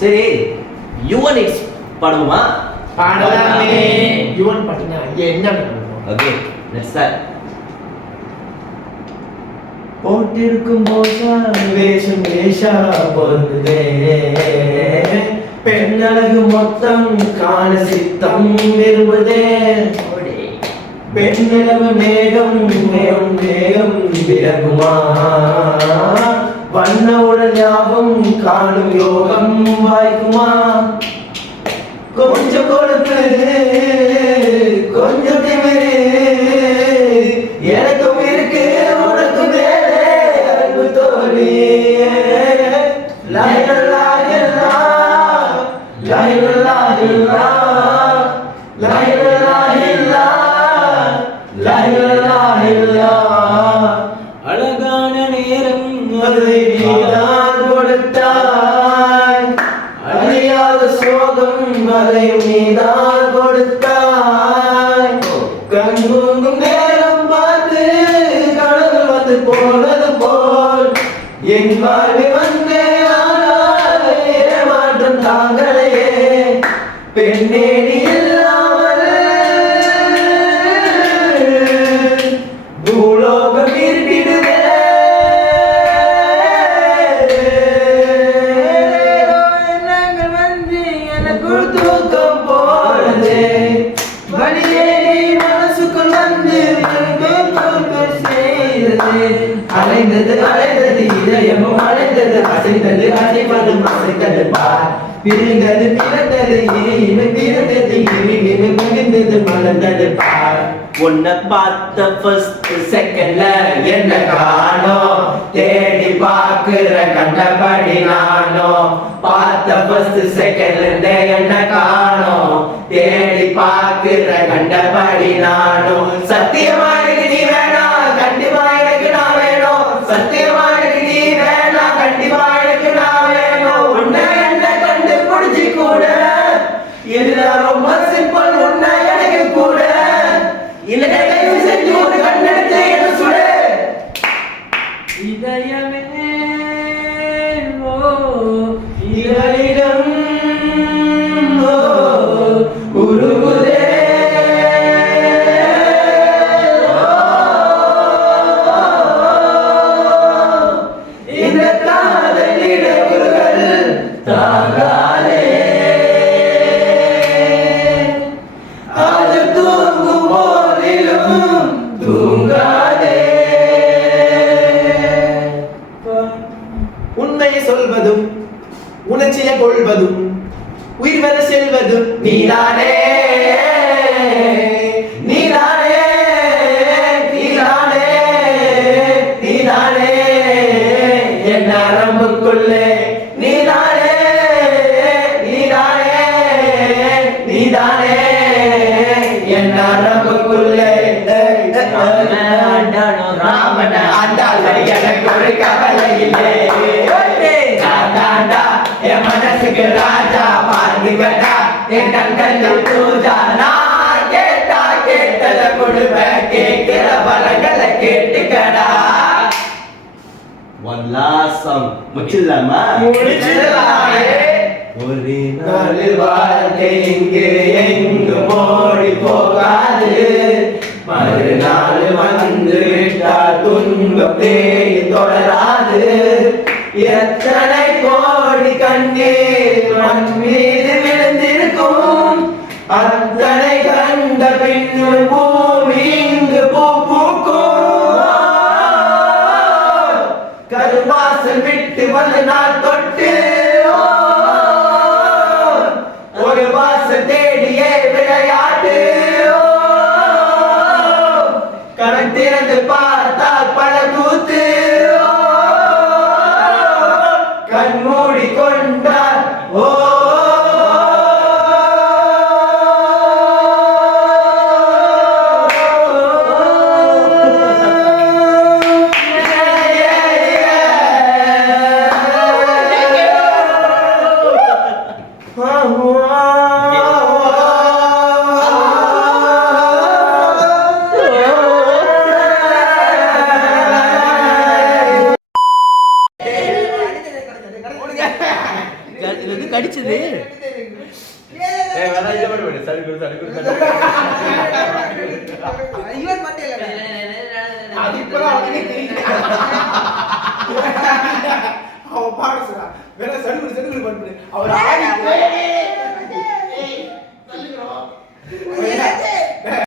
சரி யுவன் இட்ஸ் பாடுவோமா? பாடலாமே. யுவன் பாட்டுனா என்ன பண்ணுவோம்? Okay let's start. போட்டிருக்கும் போசா வேஷம் வேஷா பொருந்தே பெண்ணழகு மொத்தம் காண சித்தம் விரும்புதே பெண்ணிலவு மேகம் மேகம் மேகம் விலகுமா வண்ண உடல் யாவும் காணும் யோகம் வாய்க்குமா கொஞ்சம் கொடுத்து கொஞ்சம் திமிரு எனக்கும் இருக்கு உனக்கு மேலே அன்பு தோழி லாயிலா லாயிலா லாயிலா லாயிலா லாயிலா அழகான நேரம் அதை நீதான் கொடுத்தாய் அழியாத சோகம் அதை நீதான் கொடுத்தாய் கண்மூங்கும் நேரம் பார்த்து கடவுள் வந்து போனது போல் என் வாழ்வு வந்து ஏமாற்றம் தாங்களையே பெண்ணே நீ இல்லாமல் பூலோகம் இருட்டிடுதே எண்ணங்கள் வந்து எனக்குள் தூக்கம் போனதே வழியே மனசுக்குள் வந்து தூக்கம் செய்ததே அலைந்தது அலைந்தது இதயமும் அலைந்தது அசைந்தது அசைவதும் அசைத்தது பார் பிரிந்தது பிறந்தது இனிமே பிறந்தது இனிமே முடிந்தது மலர்ந்தது பார் உன்னை பார்த்த ஃபர்ஸ்ட் செகண்ட்ல என்ன காணோம் தேடி பாக்குற கண்டபடி நானும் பார்த்த ஃபர்ஸ்ட் செகண்ட்ல என்ன காணோம் தேடி பாக்குற கண்டபடி நானும் சத்தியமா எனக்கு நீ வேணாம் கண்டிப்பா எனக்கு நான் வேணும் சத்தியமா எனக்கு நீ வேணாம் கண்டிப்பா எனக்கு நான் வேணும் உன்னை என்ன கண்டுபிடிச்சி கூட இதுதான் ரொம்ப சிம்பிள் உன்னை எனக்கு கூட இல்லை செஞ்சு ஒரு கண்ணெடுத்து என்ன சுடு இதயமே ஓ இதயம் ஓ உருகுதே இந்த காதலிட உருகல் தாங்காதே அது தூங்கும் போதிலும் தூங்காதே உண்மையை சொல்வதும் உணர்ச்சியை கொள்வதும் உயிர் வர செல்வதும் நீதானே நீதானே நீதானே நீதானே என் நரம்புக்குள்ளே நீதானே நீதானே நீதானே என் நரம்புக்குள்ளே ராமன ஆண்டாள் எனக்கு ஒரு கவலை இல்லை என் மனசுக்கு ராஜா பாண்டிகடா என் கண்கள் பூஜா நான் கேட்டா கேட்டத கொடுப்பேன் கேட்கிற வரங்களை கேட்டுக்கடா ஒன் லாஸ்ட் சாங் முடிச்சிடலாமா? ஒரு நாளில் வாழ்க்கை இங்கு எங்கு ஓடி போகாது மறுநாள் வந்து விட்டால் துன்பம் தேடி தொடராது எத்தனை கோடி கண்ணீர் மண் மீது விழுந்திருக்கும் அத்தனை கண்ட பின்னு பூமி இங்கு பூ பூக்கும் கருவாசல் விட்டு வந்து நாள் தொட்டு ஒரு வாசல் தேடியே விளையாட்டு கண் திறந்து பார்த்தால் பல கூத்து இது கடிச்சது ஏய் வேணா இத பண்ணு சடுகுடு இவன் மட்டும் இல்ல அது இப்பதான் அவனுக்கு தெரியும் அவன் பாடுறா வேணா சடுகுடு பண்ணு அவர் ஆடி